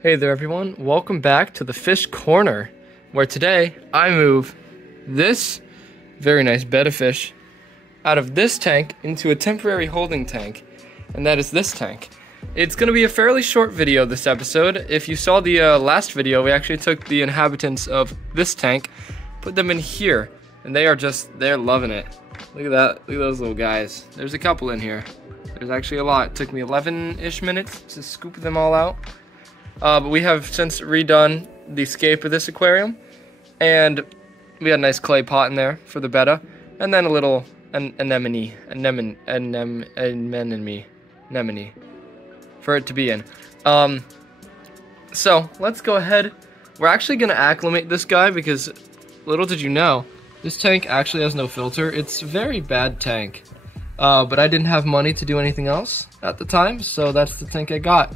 Hey there everyone, welcome back to the Fish Corner, where today I move this very nice betta fish out of this tank into a temporary holding tank, and that is this tank. It's going to be a fairly short video this episode. If you saw the last video, we actually took the inhabitants of this tank, put them in here, and they're loving it. Look at that, look at those little guys. There's a couple in here. There's actually a lot. It took me 11-ish minutes to scoop them all out. But we have since redone the scape of this aquarium, and we had a nice clay pot in there for the betta, and then a little anemone for it to be in. So let's go ahead. We're actually going to acclimate this guy because little did you know, this tank actually has no filter. It's a very bad tank, but I didn't have money to do anything else at the time, so that's the tank I got.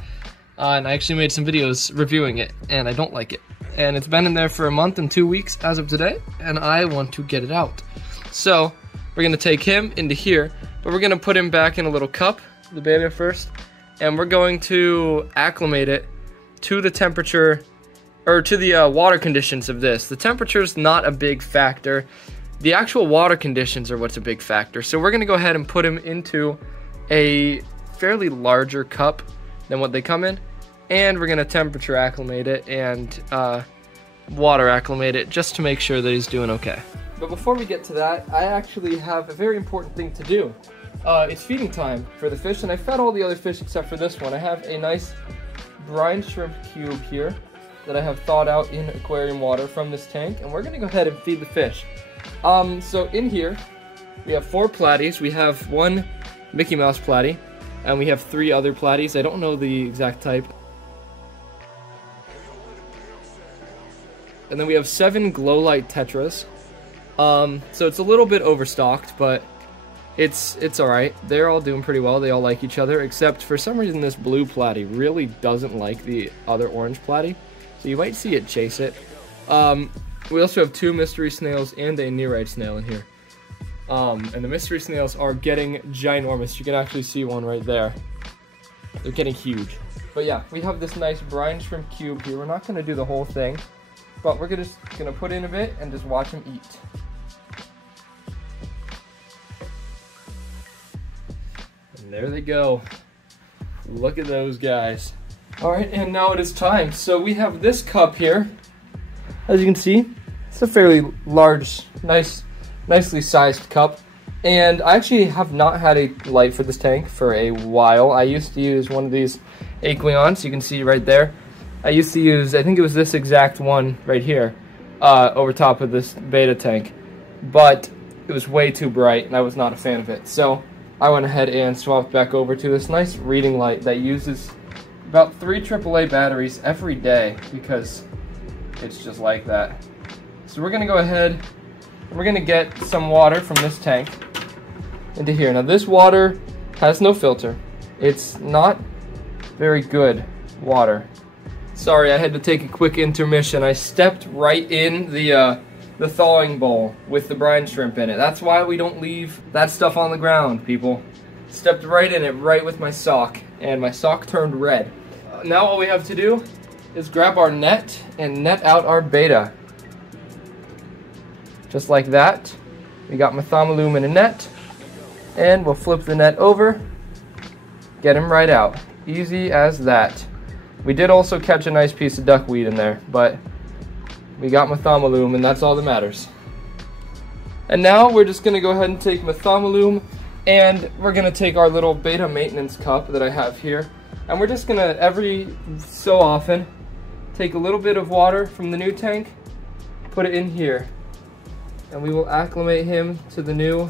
And I actually made some videos reviewing it, and I don't like it. And it's been in there for a month and 2 weeks as of today, and I want to get it out. So, we're going to take him into here, but we're going to put him back in a little cup, the betta first, and we're going to acclimate it to the temperature, or to the water conditions of this. The temperature's not a big factor. The actual water conditions are what's a big factor. So we're going to go ahead and put him into a fairly larger cup than what they come in, and we're going to temperature acclimate it and water acclimate it just to make sure that he's doing okay. But before we get to that, I actually have a very important thing to do. It's feeding time for the fish, and I fed all the other fish except for this one. I have a nice brine shrimp cube here that I have thawed out in aquarium water from this tank, and we're going to go ahead and feed the fish. So in here we have 4 platies. We have 1 Mickey Mouse platy, and we have 3 other platies. I don't know the exact type. And then we have 7 glow light tetras. So it's a little bit overstocked, but it's alright. They're all doing pretty well. They all like each other, except for some reason this blue platy really doesn't like the other orange platy. So you might see it chase it. We also have 2 mystery snails and a nearite snail in here. And the mystery snails are getting ginormous. You can actually see one right there. They're getting huge. But yeah, we have this nice brine shrimp cube here. We're not going to do the whole thing, but we're just going to put in a bit and just watch them eat. And there they go. Look at those guys. Alright, and now it is time. So we have this cup here. As you can see, it's a fairly large, nicely sized cup, and I actually have not had a light for this tank for a while. I used to use one of these Aqueons, you can see right there. I used to use, I think it was this exact one right here, over top of this betta tank, but it was way too bright and I was not a fan of it. So I went ahead and swapped back over to this nice reading light that uses about 3 AAA batteries every day because it's just like that. So we're going to go ahead, we're going to get some water from this tank into here. Now this water has no filter. It's not very good water. Sorry, I had to take a quick intermission. I stepped right in the thawing bowl with the brine shrimp in it. That's why we don't leave that stuff on the ground, people. Stepped right in it, right with my sock, and my sock turned red. Now all we have to do is grab our net and net out our betta. Just like that. We got Mathomolume in a net, and we'll flip the net over, get him right out. Easy as that. We did also catch a nice piece of duckweed in there, but we got Mathomolume, and that's all that matters. And now we're just going to go ahead and take Mathomolume, and we're going to take our little betta maintenance cup that I have here, and we're just going to, every so often, take a little bit of water from the new tank, put it in here, and we will acclimate him to the new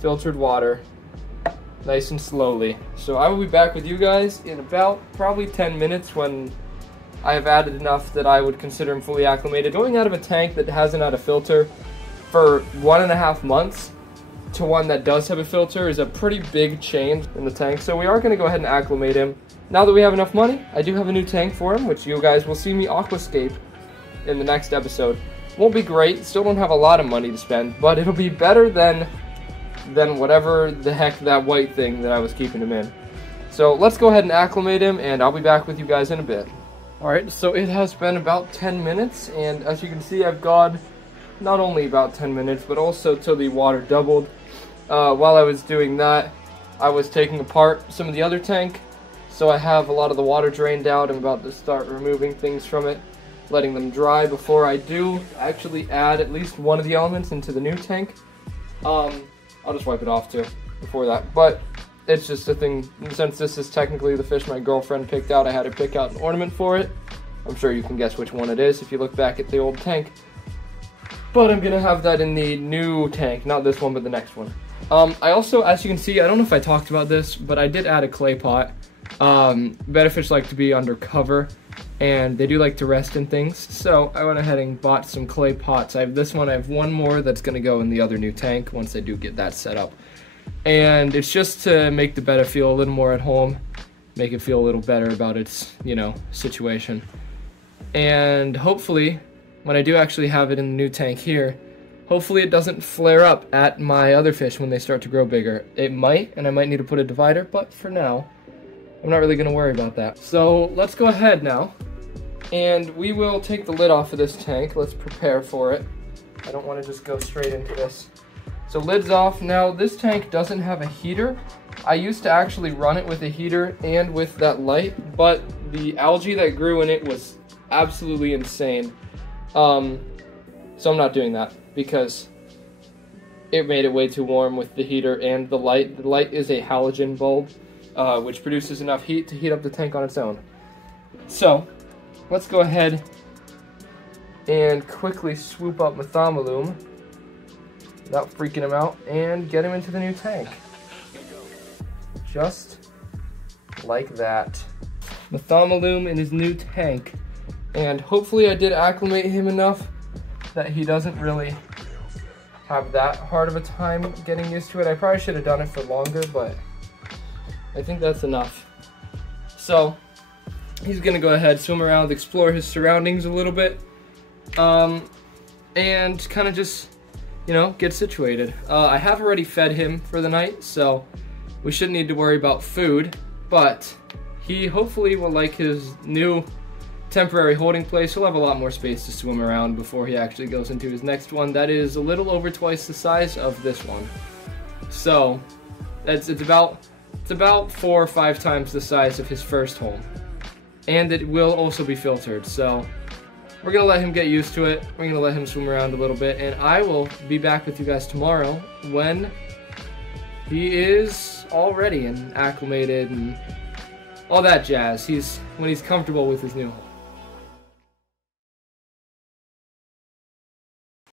filtered water nice and slowly. So I will be back with you guys in about probably 10 minutes when I have added enough that I would consider him fully acclimated. Going out of a tank that hasn't had a filter for 1.5 months to one that does have a filter is a pretty big change in the tank. So we are going to go ahead and acclimate him. Now that we have enough money, I do have a new tank for him, which you guys will see me aquascape in the next episode. Won't be great, still don't have a lot of money to spend, but it'll be better than whatever the heck that white thing that I was keeping him in. So let's go ahead and acclimate him, and I'll be back with you guys in a bit. Alright, so it has been about 10 minutes, and as you can see, I've gone not only about 10 minutes, but also till the water doubled. While I was doing that, I was taking apart some of the other tank, so I have a lot of the water drained out. I'm about to start removing things from it, letting them dry before I do actually add at least one of the elements into the new tank. I'll just wipe it off too before that, but it's just a thing. Since this is technically the fish my girlfriend picked out, I had to pick out an ornament for it. I'm sure you can guess which one it is if you look back at the old tank. But I'm gonna have that in the new tank, not this one, but the next one. I also, as you can see, I don't know if I talked about this, but I did add a clay pot. Betta fish like to be under cover, and they do like to rest in things, so I went ahead and bought some clay pots. I have this one, I have one more that's gonna go in the other new tank once I do get that set up. And it's just to make the Betta feel a little more at home, make it feel a little better about its, you know, situation. And hopefully, when I do actually have it in the new tank here, hopefully it doesn't flare up at my other fish when they start to grow bigger. It might, and I might need to put a divider, but for now, I'm not really going to worry about that. So let's go ahead now, and we will take the lid off of this tank. Let's prepare for it. I don't want to just go straight into this. So lid's off. Now this tank doesn't have a heater. I used to actually run it with a heater and with that light, but the algae that grew in it was absolutely insane. So I'm not doing that because it made it way too warm with the heater and the light. The light is a halogen bulb, which produces enough heat to heat up the tank on its own. So let's go ahead and quickly swoop up Mathomolume without freaking him out and get him into the new tank. Just like that. Mathomolume in his new tank. And hopefully I did acclimate him enough that he doesn't really have that hard of a time getting used to it. I probably should have done it for longer, but I think that's enough. So he's gonna go ahead, swim around, explore his surroundings a little bit, and kind of just, you know, get situated. I have already fed him for the night, so we shouldn't need to worry about food, but he hopefully will like his new temporary holding place. He'll have a lot more space to swim around before he actually goes into his next one. That is a little over twice the size of this one. So it's about 4 or 5 times the size of his first home. And it will also be filtered, so we're gonna let him get used to it. We're gonna let him swim around a little bit, and I will be back with you guys tomorrow when he is all ready and acclimated and all that jazz. When he's comfortable with his new home.